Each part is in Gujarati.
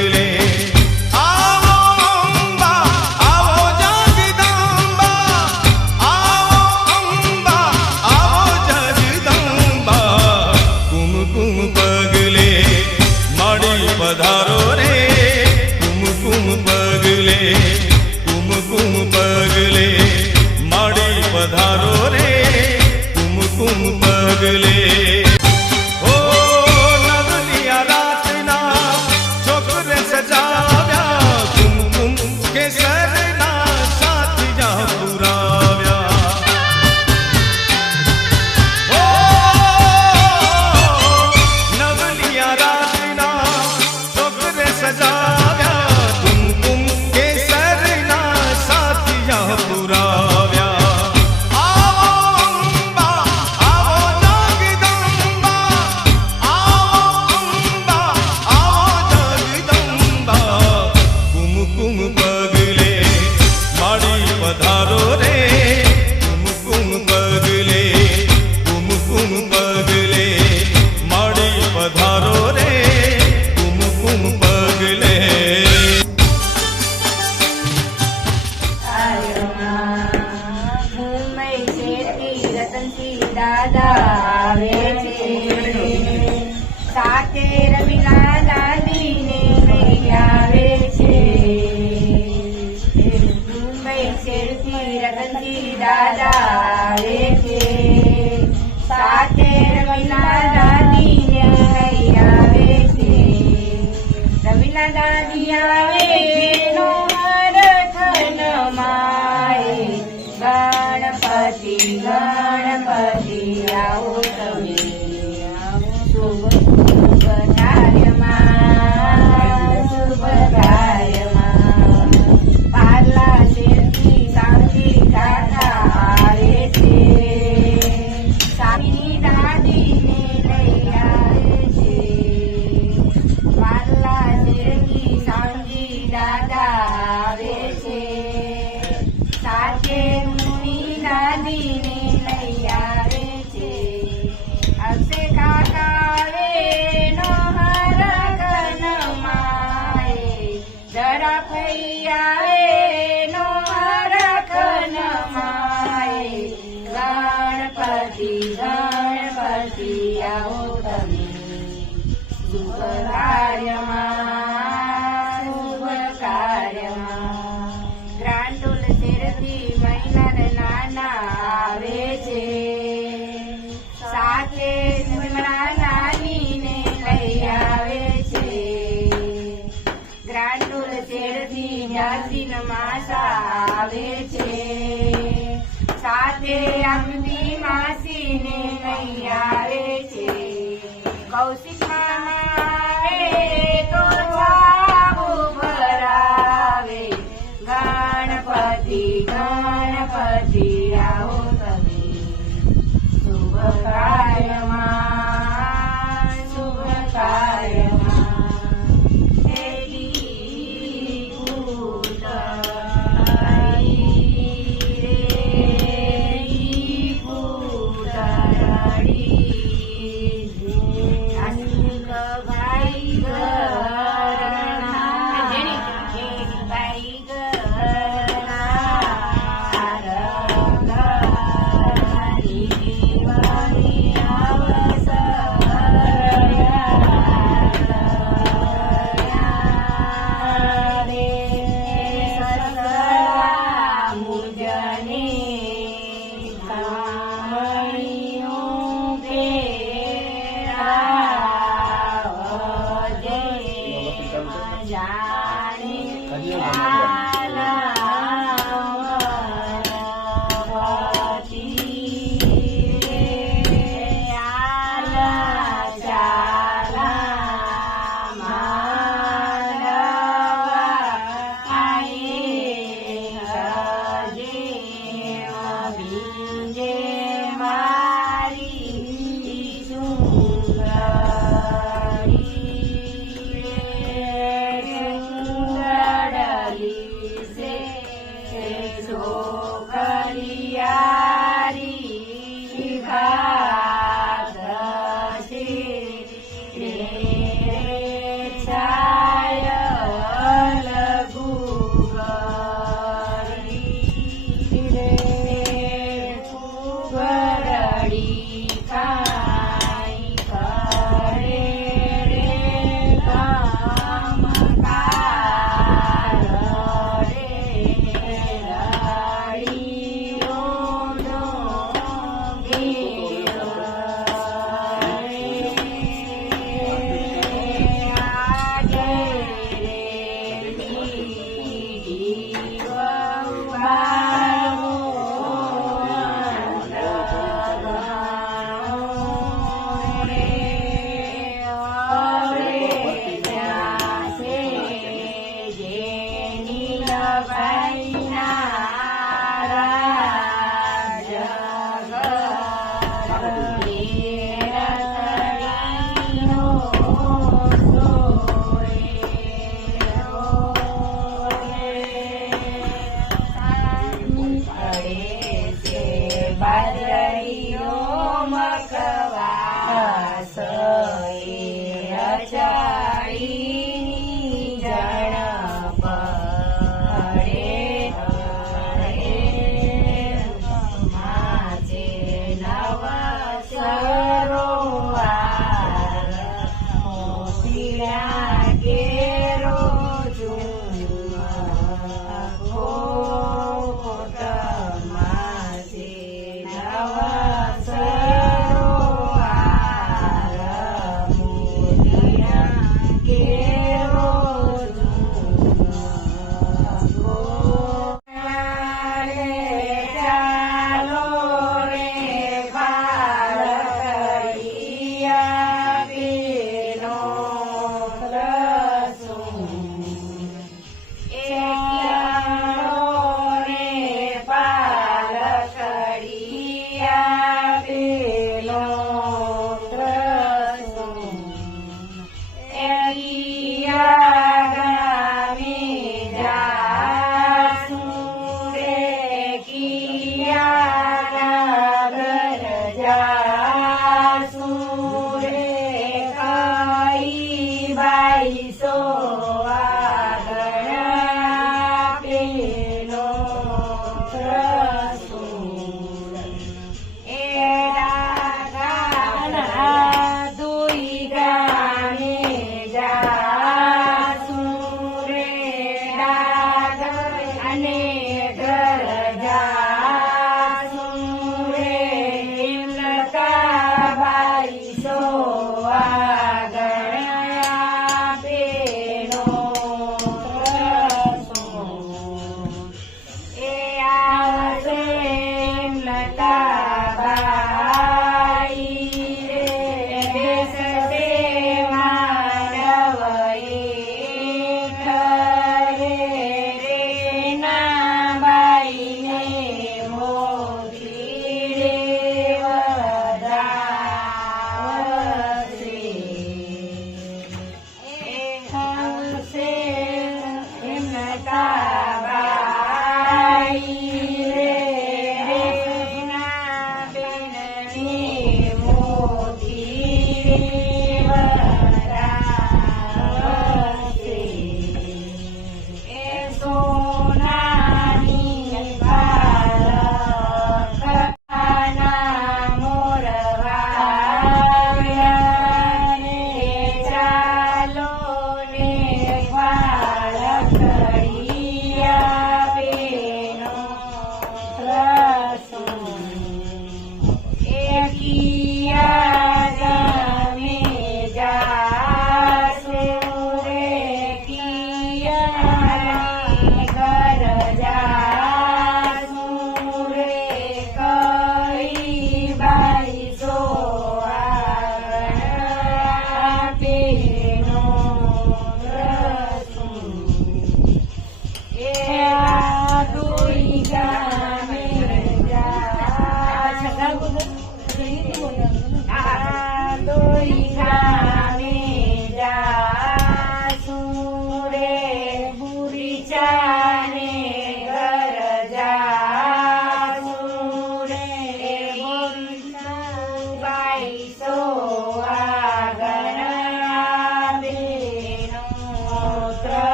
પગલે આવો અંબા આવો જગદંબા આવો અંબા આવો જગદંબા કુમકુમ પગલે માડી પધારો રે કુમકુમ પગલે કુમકુમ પગલે માડી પધારો રે કુમકુમ પગલે દાદા આવે છે સાથે રમીલા દાદીને લઈ આવે છે મુંબઈ શેરથી રતનજી દાદા આવે છે સાથે રમીલા દાદીને લઈ આવે છે રમીલા દાદી આવે નો હરખન માય ગણપતિ ગણપતિ આવો તમે શુભ કાર્યમાં પાર્લા શેરથી સાંજી દાદા આવે છે સામી દાદીને લઈ આવે છે પાર્લા શેરથી સાંજી દાદા આવે છે સાથે દાદીને લઈ આવે છે અક્ષય કાકા આવે નો હરકન માય જરા ફઈ આવે નો હરકન માય ગણપતિ ગણપતિ આવો તમે શુભ કાર્યમાં ગ્રાન્ટુલ શેરથી આવે છે સાથે મારા નાનીને લઈ આવે છે ગ્રાન્ટુલ શેરથી જાસીન માસા આવે છે સાથે અમદી માસીને લઈ આવે છે કૌશિક મામા આવે તો જાબુ ભરાવે ગણપતિ ગણપતિ આવો તમે શુભ કાર્યમાં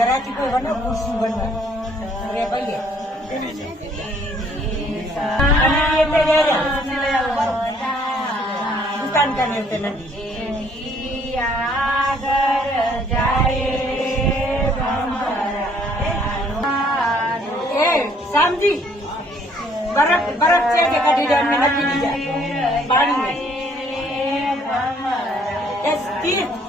घराची कोई बना कुर्सी बनवा अरे भैया दुकान करने पे नहीं समझी बर्फ बर्फ से कटी डैम में नदी दी जाए पानी में तीर्थ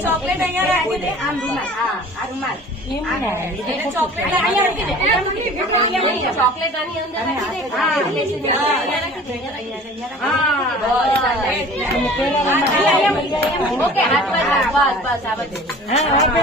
ચોકલેટ અહીંયા રાખી દે આમ રૂમાલ આ રૂમાલ ચોકલેટ અહીંયા રાખી દે ચોકલેટ આની અંદર રાખી દે ઓકે હાથ પર બસ બસ આ બધું ના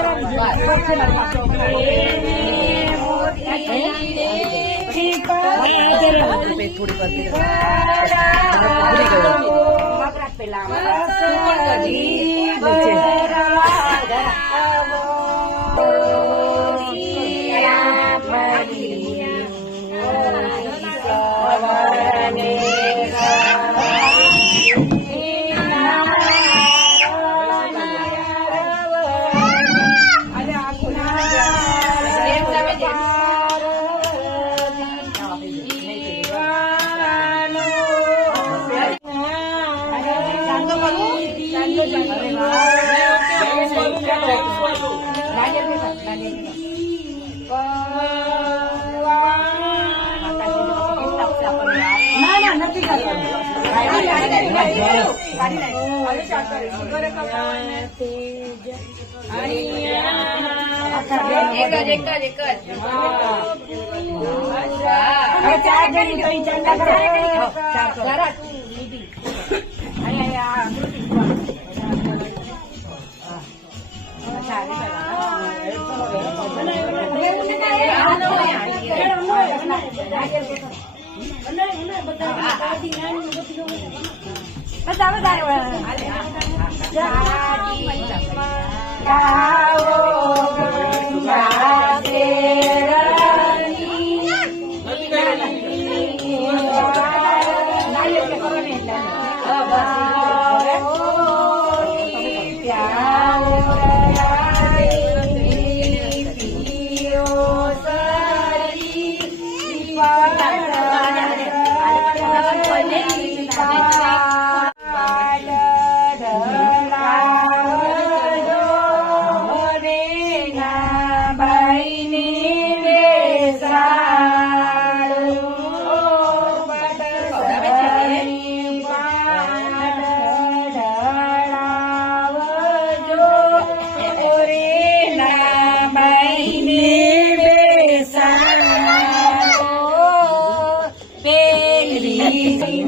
વેલી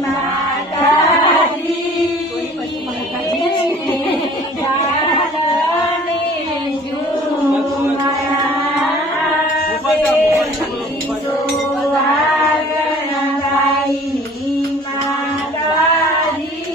માતાજી જાણે જુમારા સોહાગણ ગાયની માતાજી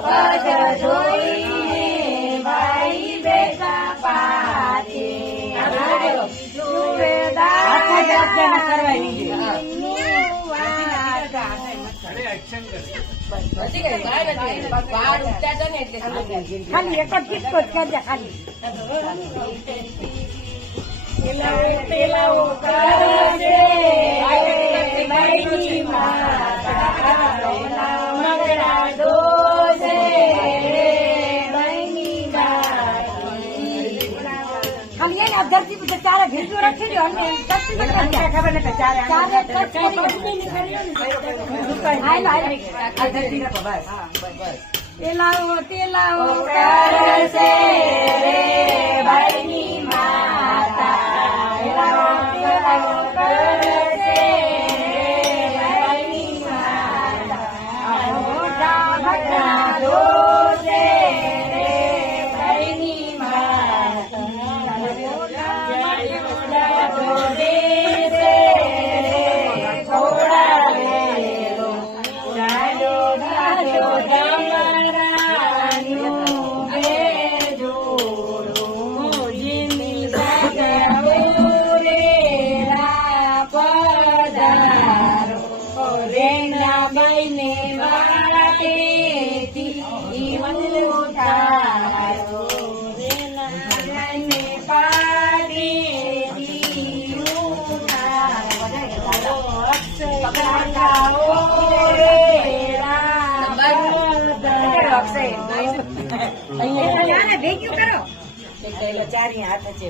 ચાલને ભાઈ બેટા પાતે ખાલી એક જ કિસ્સો જ કરજે ખાલી પેલાઓ કરજે ભાઈની માતા મગરા દોસે ભાઈની ખાલી એને ધરતી પર ચારે ભેગું રાખી દો અને ખબર નથી ચારે તેલાઓ તેલાઓ કરશે ભાઈની માતા તેલાઓ તેલાઓ કરશે ભાઈની માતા મોટા ભગના દોષે ભાઈની માતા મોટા દોષે થોડા વેલો ગાડો ગાડો ભેગ્યું કરો ચારી હાથ છે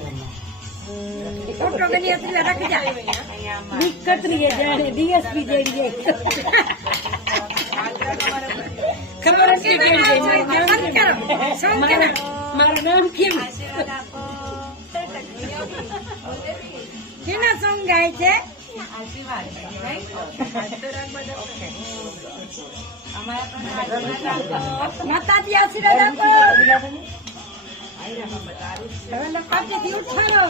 ડીએસપી જેડી ખબર મારું નામ કેમ કેના સોંગ ગાય છે માતાજી આશીર્વાદ આપો હવે પાછળથી ઉઠાડો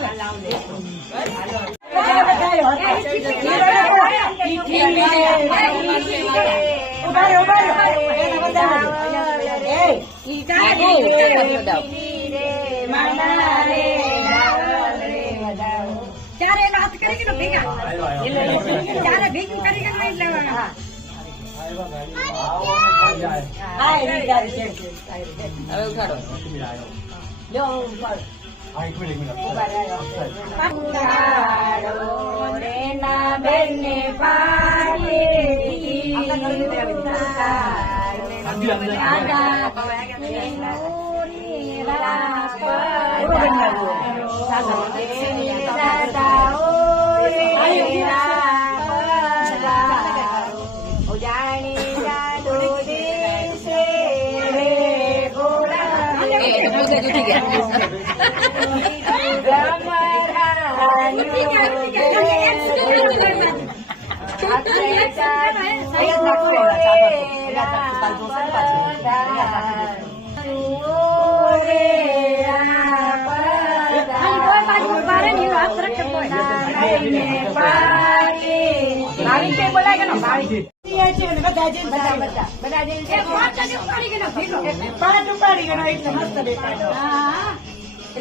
ચારે વાત કરી કે ભેગા ચારે ભેગું કરી કે એટલે હવે ઉઠાડો લો બેન પાડી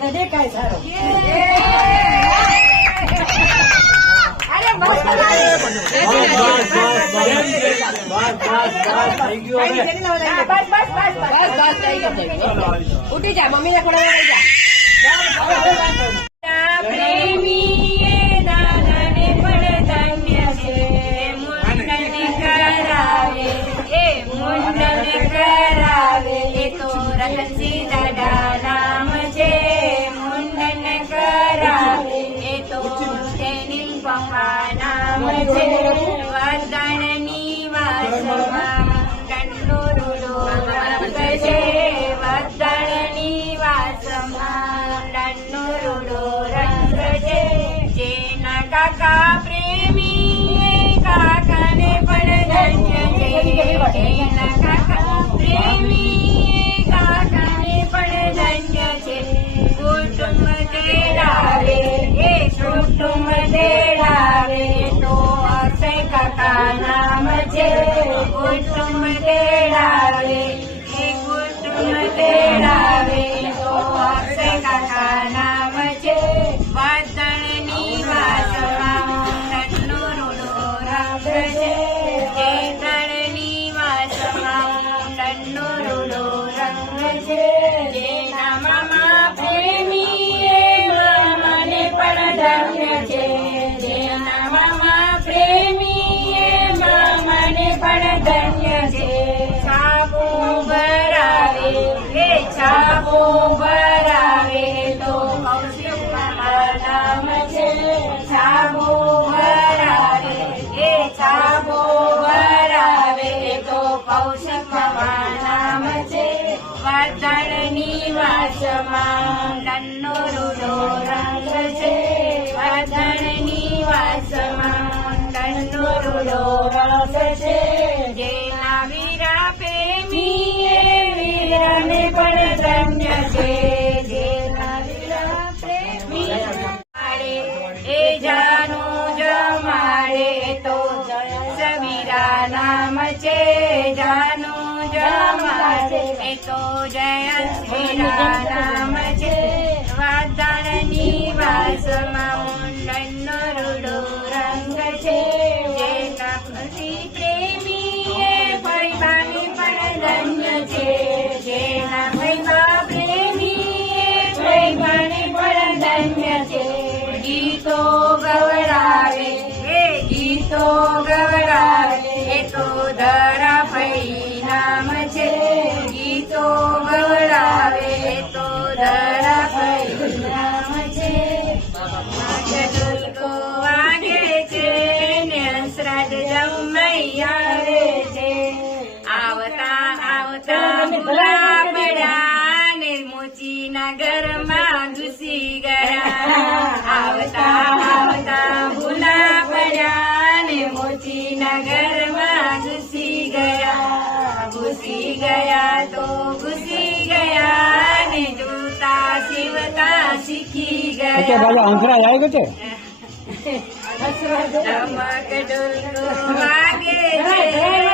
દેખાય સારો ઉઠી જા મમ્મી ને કોણ પ્રેમી દાદાને પણ ધન્ય છે મુંડન કરાવે એ મુંડન કરાવે એ તો રતનસિંહ દાદા નામ છે મુંડન કરાવે એ તો તેની પપ્પા નામ છે વરદાનની વાસમાં કંડો રૂડો રંગ છે વરદાનની વાસમાં કંડો રૂડો રંગ છે જેના કાકા પ્રેમી કાકાને પણ ધન્ય છે જેના કાકા પ્રેમી કાકાને પણ ધન્ય છે કુટુંબ તેડાવે એ કુટુંબ તેડાવે તો અક્ષય કાકા નામ છે કુટુંબ તેડાવે એ કુટુંબ તેડાવે તો અક્ષય કાકા નામ છે વાસણની વાસમાં કંડો રૂડો રંગ છે કેતળની વાસમાં કંડો રૂડો રંગ છે જેના મામા પ્રેમી એ મામાને પણ ધન્ય છે જેના મામા પ્રેમી એ મામાને પણ ધન્ય છે છાપો ભરાવે એ છાપો ભરાવે તો કૌશિક મામા નામ છે છાપો ભરાવે એ છાપો ભરાવે તો કૌશિક મામા નામ છે વર્ધણની વાસમાં કંડો રૂડો રંગ છે વર્ધણની વાસમાં કંડો રૂડો રંગ છે જેના વીરા પ્રેમી એ વીરાને પણ ધન્ય છે જેના વીરા પ્રેમી એ જાનું જમાડે તો સવીરા નામ છે જાનું જમાડે એ તો જયશ્રીરા નામ છે વાદળની વાસમાં મુંડનનો રૂડો રંગ છે જેના પતિ પ્રેમી એ પરિવારની પણ ધન્ય છે જેના ભૈબા પ્રેમી એ પરિવારની પણ ધન્ય છે ગીતો ગવડાવે એ ગીતો ગવડાવે એ તો ધરા ભઈ નામ છે ગીતો ગવડાવે એ તો ધરા ભઈ નામ છે ઢોલકો વાગે છે ને હંસરાજ જમઈ આવે છે આવતા આવતા ભૂલા પડ્યા ને મોચીના ઘરમાં ઘૂસી ગયા આવતા આવતા ભૂલા પડ્યા ને મોચીના ઘરમાં ઘૂસી ગયા તો ઘૂસી ગયા ને જોતા શિવતા શીખી ગયા અંતરા આવે છે ચમક ઢોલકો વાગે છે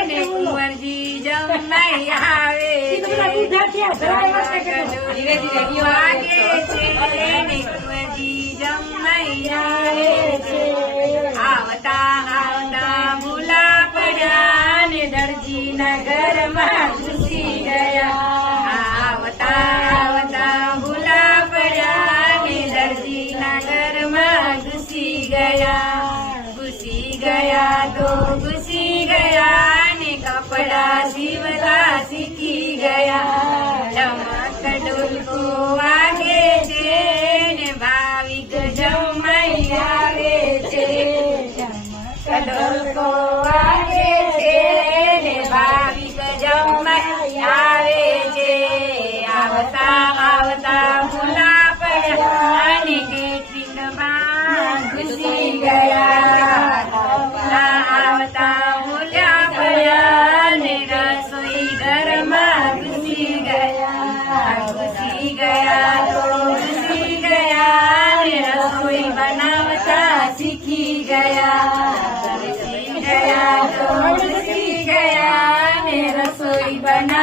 ને કુંવરજી જમાઈ આવે છે ચમક ઢોલકો વાગે છે ને કુંવરજી જમાઈ આવે છે આવતા આવતા ભૂલા પડ્યા ને દરજીના ઘરમાં ઘૂસી ગયા આવતા આવતા ભૂલા પડ્યા ને દરજીના ઘરમાં ઘૂસી ગયા તો ઘૂસી ગયા ને કપડા સીવતા શીખી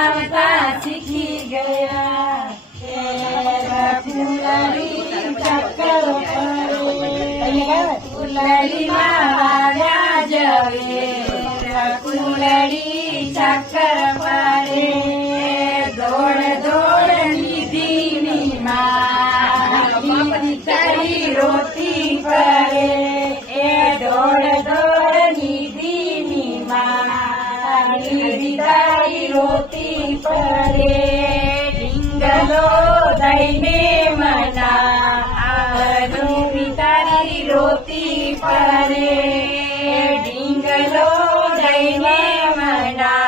આવતા શીખી ગયા ફૂલડી ચક્કર ફૂલડીમાં આવ્યા જવે ફૂલડી ચક્કર પડે દોડ દોડ નિધિની માં તારી રોતી પડે એ દોડ દોડ નિધિની માં તારી રોતી પડે ઢીંગલો દઈને મના તારી રોતી પડે ઢીંગલો દઈને મના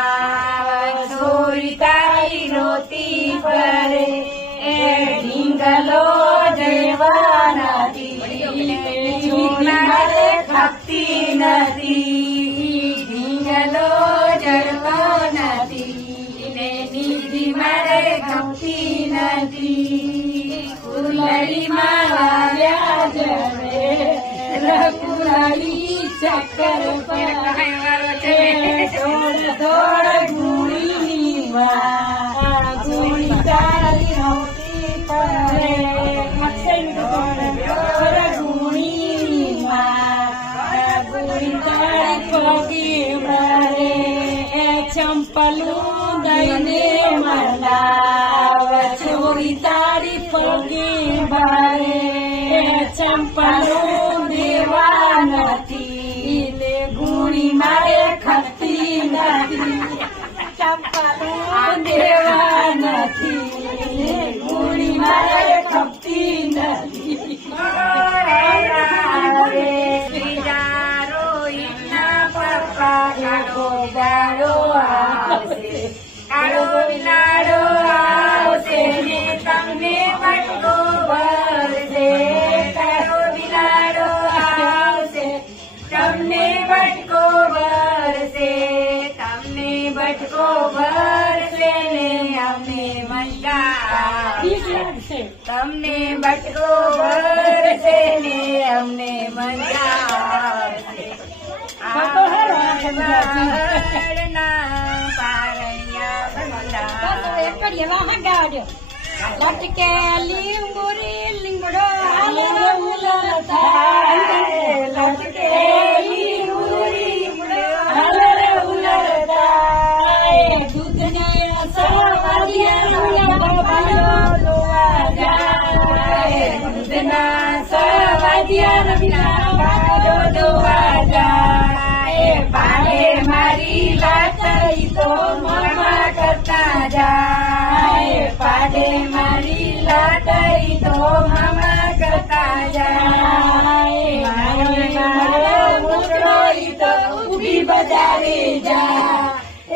છોરી તારી રોતી પડે એ ઢીંગલો જવા નથી મારે ખપતી નથી ઢીંગલો જડવો નથી ને નિધિ મારે ખપતી નથી ફૂલડીમાં આવ્યા જવે ફૂલડી ચક્કર પડે દોડ દોડ ગુણીની માં ગુણી તારી રોતી પડે દોડ દોડ ગુણીની માં ગુણી તારી પગી મળે ચંપલું દઈને મનાવ ચોરી તારી પગી મળે ચંપલું દેવા નથી ને ગુણી મારે ખપતી નથી ચંપલું દેવા નથી ગુણી મારે ખપતી નથી પપ્પા કાળો ગાળો આવશે કાળો બિલાડો આવશે ને તમને બટકો ભરશે કાળો બિલાડો આવશે તમને બટકો ભરશે તમને બટકો ભરશે ને અમને મજા આવશે તમને બટકો ભરશે ને અમને મજા આવશે લટકે લીંબુરી લીંબડો લટકે લીંબુરી દૂધને દૂધના સવાદિયા પાડે મારી લાટરી તો મામા કરતા જાય પાડે મારી લાટરી તો મામા કરતા જાય મારો મુકડો તો ઉભી બજારે જા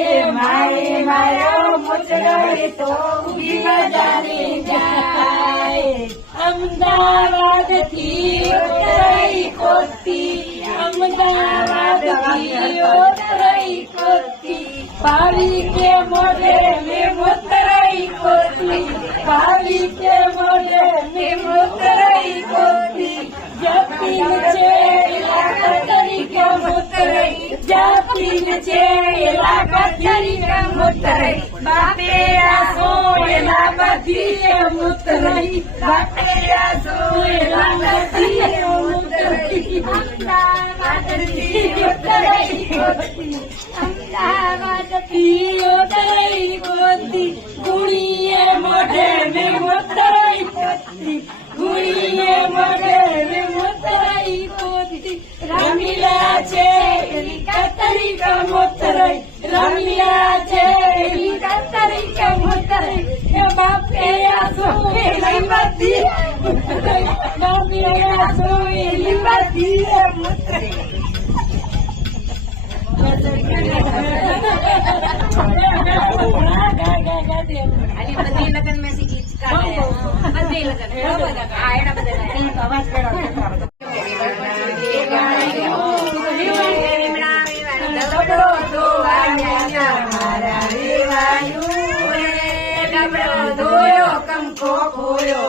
એ મારો મુકડો તો ઉભી બજારે જાય અમદાવાદ થી ઉતરાઈ કોતી અમદાવાદ થી ઉતરાઈ કોતી પાવી કે મોઢે મેં મોતરાઈ કોતી પાવી કે મોઢે મેં મોતરાઈ કોતી જપીન છે એલા તરીકે મોતરાઈ જપીન છે એલા તરીકે મોતરાઈ બાપે આસો એલા બધી મોતરાઈ બાપે આસો એલા બધી મોતરાઈ અમદાવાદથી ઉતરાઈ કોતી ગુણીએ મોઢે મેં મોતરાઈ કોતી ગુણીએ મોઢે મેં મોતરાઈ કોતી રમીલા છે એલી તરીકે મોતરાઈ રમીલા છે એલી તરીકે મોતરાઈ એ બાપે આસો એલી બધી બાપે આસો એલી બધી મોતરાઈ બધી લગન મેં ગીત કાઢે બધી લગન આ એના બધા અવાજ કરો કંકો ખોયો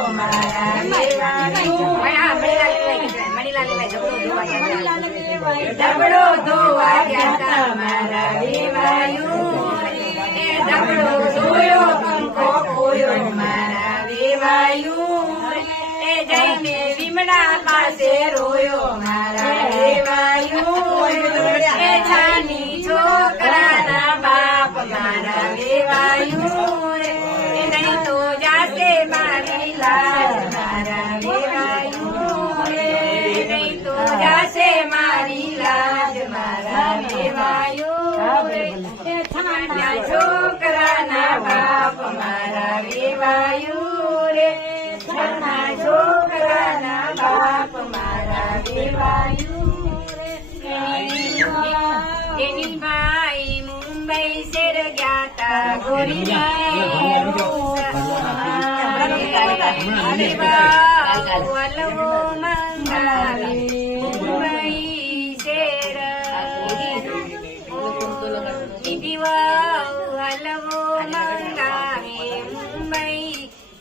ધબડો ધોવા ગયા મારા દેવાયું ધાબળો જોયો પંખો ખોયો મારા વેવાયું એ જઈને વિમળા પાસે રોયો મારા વેવાયું એ છાની છોકરાના બાપ મારા વેવાયું એ નહીં તો જાશે મારી લાજ મારા વેવાયું એ નહીં તો જાશે મારી લાજ મારા વેવાયું છાના છોકરાના બાપ મારા વેવાયું રે છાના છોકરાના બાપ મારા વેવાયું રે એની ભાઈ મુંબઈ શેર ગયા તા ગોરીભાઈ વલવો મંગાવે મુંબઈ શેર હલવો મંગાવે મુંબઈ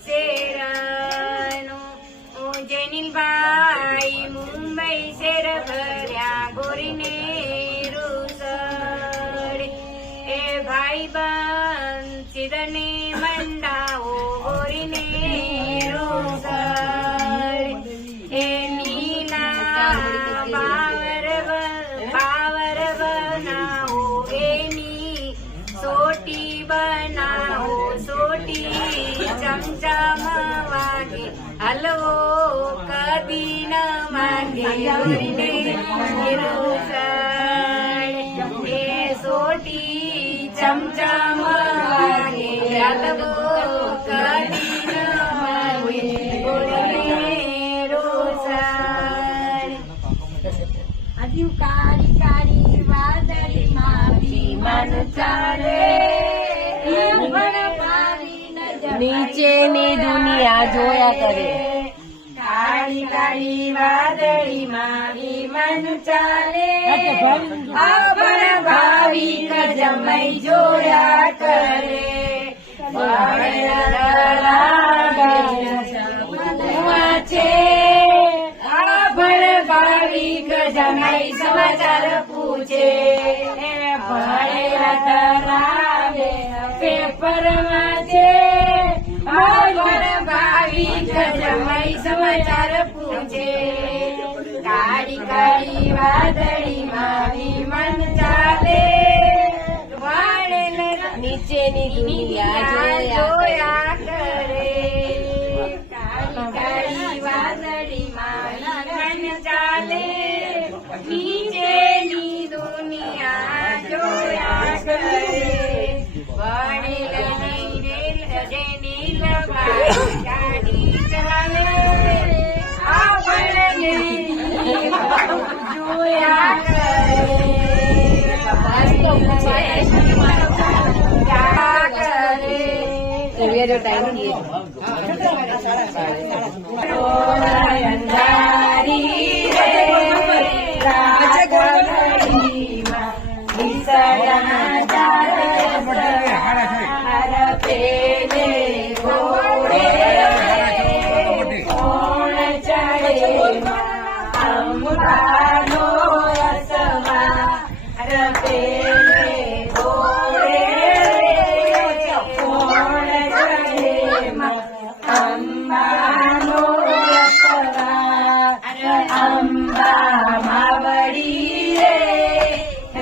શેરનો જેનીલભાઈ મુંબઈ શેર ભર્યા ગોરીને રૂસડ એ ભાઈ બંધ સિદને મંડાવો ગોરીને રૂસડ એ નીલા પાવર બનાવો એની સોટી બનાવો સોટી ચમચમ વાગે હલવો કદી ન માંગે ગોરીને રૂસડ એ સોટી ચમચમ વાગે હલવો કદી ન માંગે ગોરીને રૂસડ હજુ કાળી કાળી વાદળીમાં વિમાન ચાલે નીચેની દુનિયા જોયા કરે કાળી કાળી વાદળીમાં વિમાન ચાલે આપણ ભાવિક જમઈ જોયા કરે છે આપણ ભાવિક જમઈ સમાચાર પૂછે ભણેલા તરાવે પેપરમાં છે આપણ ભાવિક જમઈ સમાચાર પૂછે કાળી કાળી વાદળીમાં વિમાન ચાલે નીચેની દુનિયા જોયા કરે કાળી કાળી વાદળીમાં વિમાન ચાલે નીચેની દુનિયા જોયા કરે ભણેલ નહીં જે નીલભાઈ ગાડી ચલાવે આપણને જોયા કરે અંધારી રે અંબા માવડી રે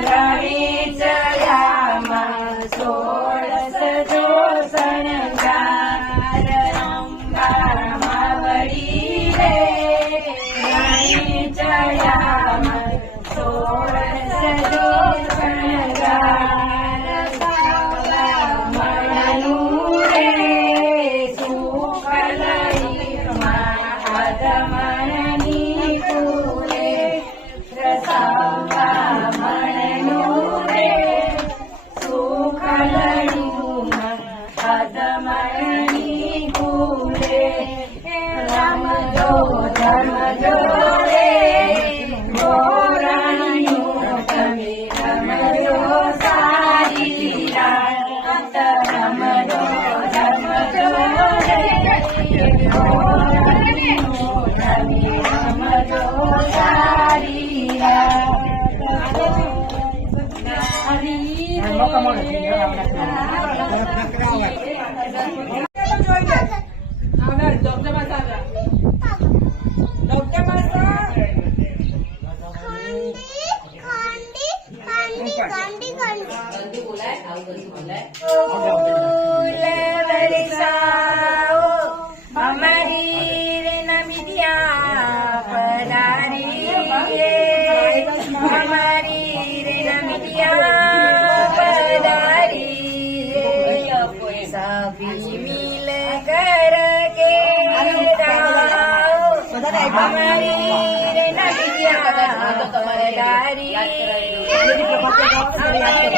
રણી ચયામાં સોળસ જો શણગાર અંબા માવડી રે રણી ચયામાં સોળસ જો શણગાર મણનું રે સુખલઈમાં આદમણની કુલે રસાવા મણનું રે સુખલઈમાં આદમણની કુલે રમજો ધર્મજો રે ગોરાણીઓ તમે રમજો સારી રાત રમજો ધર્મજો રે ગોરાણીઓ તમે રમજો સારી રાત હરી सभी मिल कर के हमारी रे नदिया पधारी, हमारी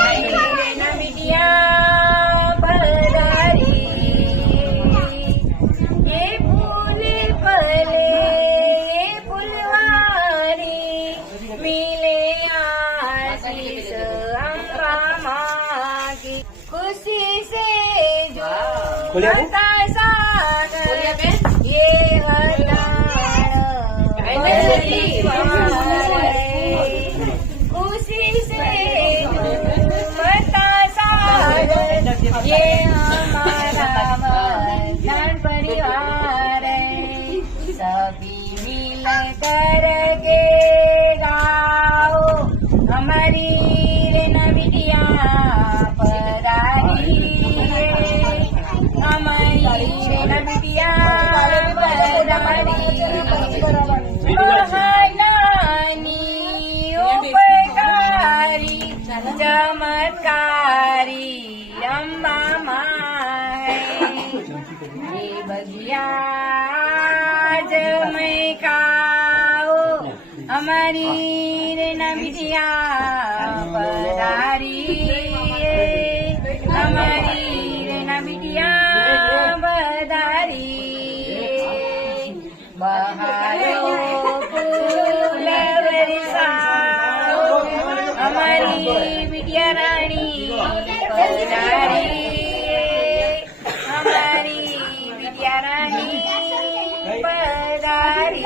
रे नदिया पधारी। ये फूल पले ये फुलवारी मिले आशीष अम्बा माँ की, खुशी से हता सागर ये खुशी से हता सागर ये हमारा वंदन परिवार है। सभी मिल कर के गाओ हमारी रे नबिया पधारी, हमारी रे नबिया पधारी। महानानी उपकारी चमत्कारी अम्बा माँ है। ये बगिया जमै खाओ हमारी रे नबिया पधारी, हमारी रे नबिया पधारी। बहारो फूल बरसाओ हमारी बिटिया रानी पधारी, हमारी बिटिया रानी पधारी।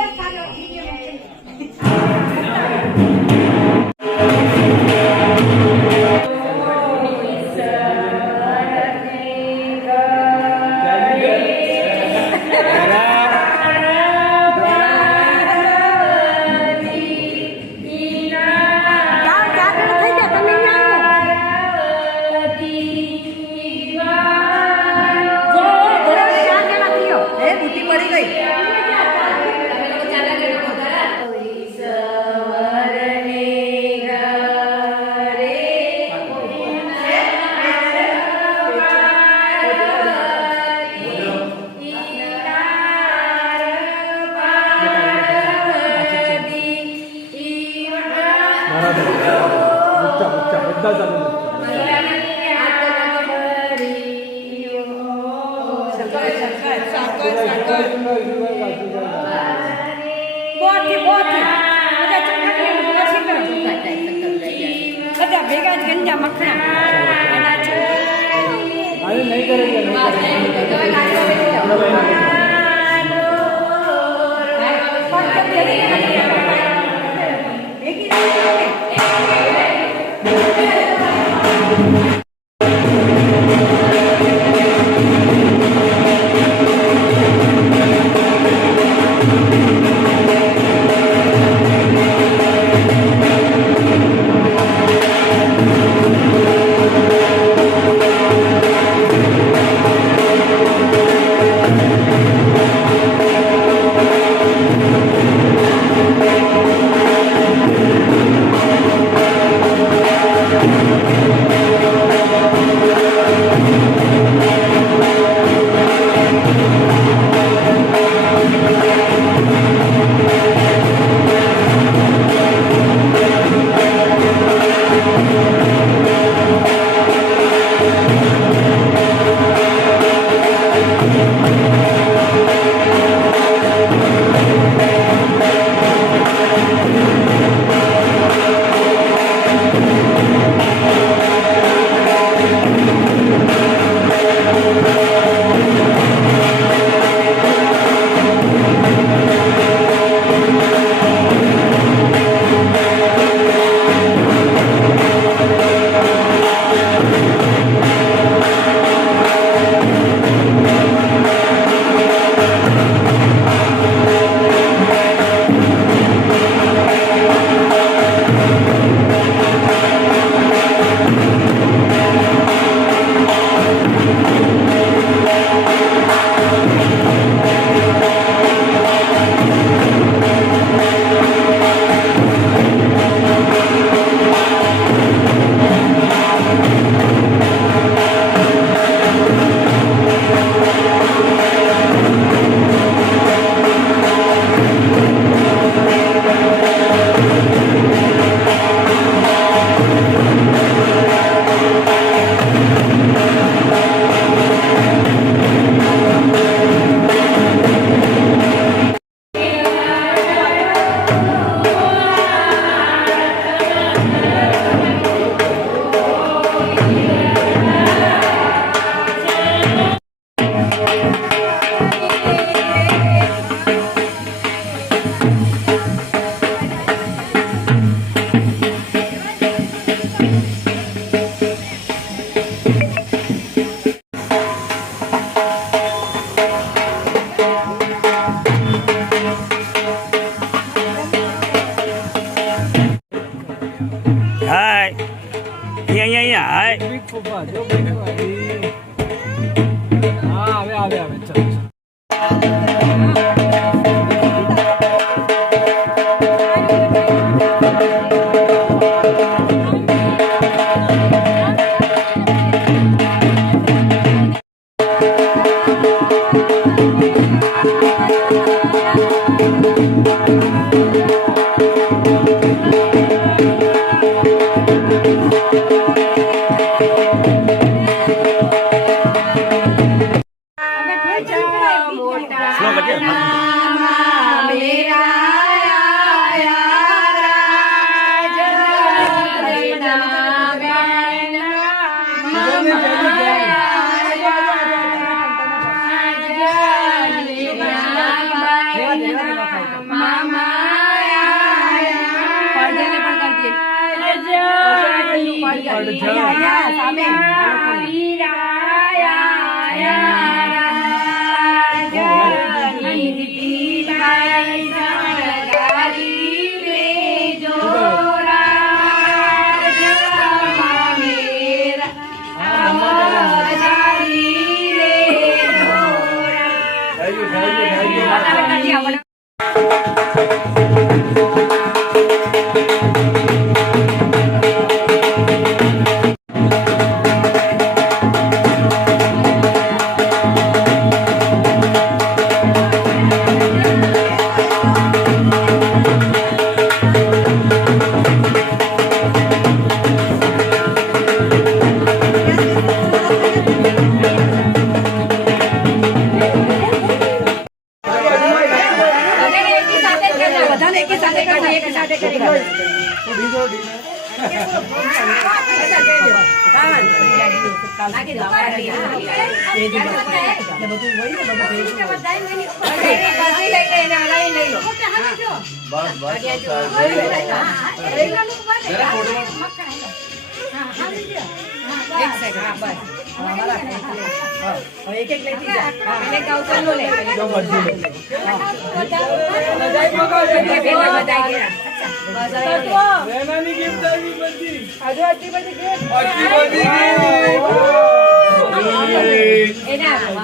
બધા ભેગા જ ગંજા મખણા નહીં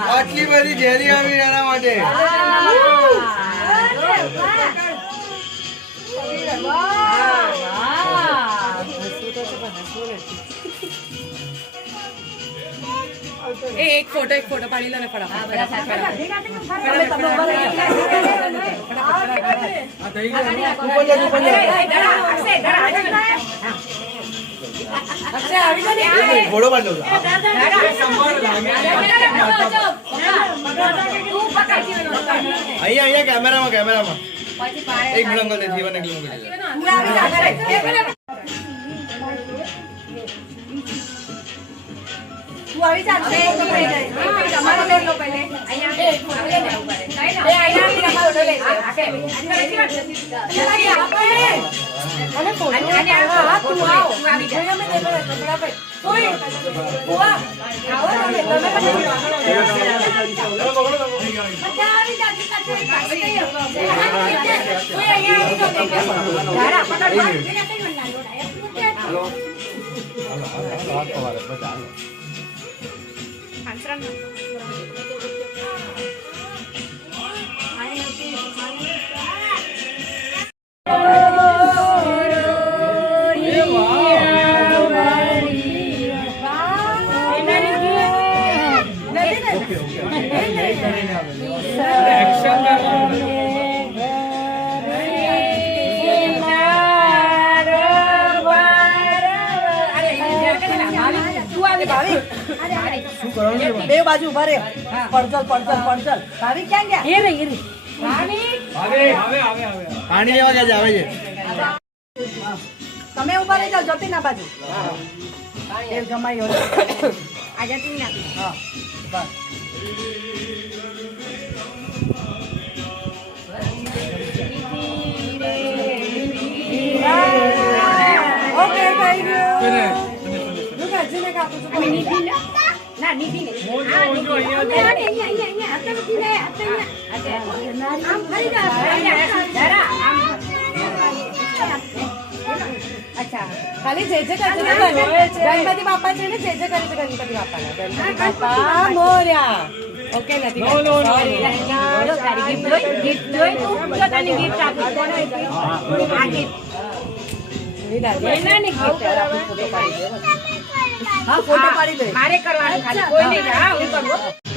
આટલી બધી ઝેરી આવી એના માટે એક ફોટો પાડી લો ને ઘોડો બાંધો અહીંયા કેમેરામાં એક મિનિટ અંકલ જીવન એક બે બાજુ ઉભા રે પડચલ ભાવી ક્યાં ગયા પાણી લેવા ગયા આવે છે તમે ઉભા રહી જાઓ જતી ના બાજુ એ જમાઈ હોય આ જતી ના હા બસ ઓકે થઈ ગયું લુકા જીને કાપું છું નીતિ ના નીતિ ને અહીંયા આમ ફરી જા અચ્છા ખાલી જે ગણપતિ બાપા છે ને જે કરે છે ગણપતિ બાપાના ગણપતિ બાપા મોર્યા ઓકે નથી ગિફ્ટ જોઈ તું તને ગિફ્ટ આપી આ ગિફ્ટ એનાની ગિફ્ટ હા ફોટો પાડી દે મારે કરવાનું ખાલી કોઈ નહીં હા હું કરું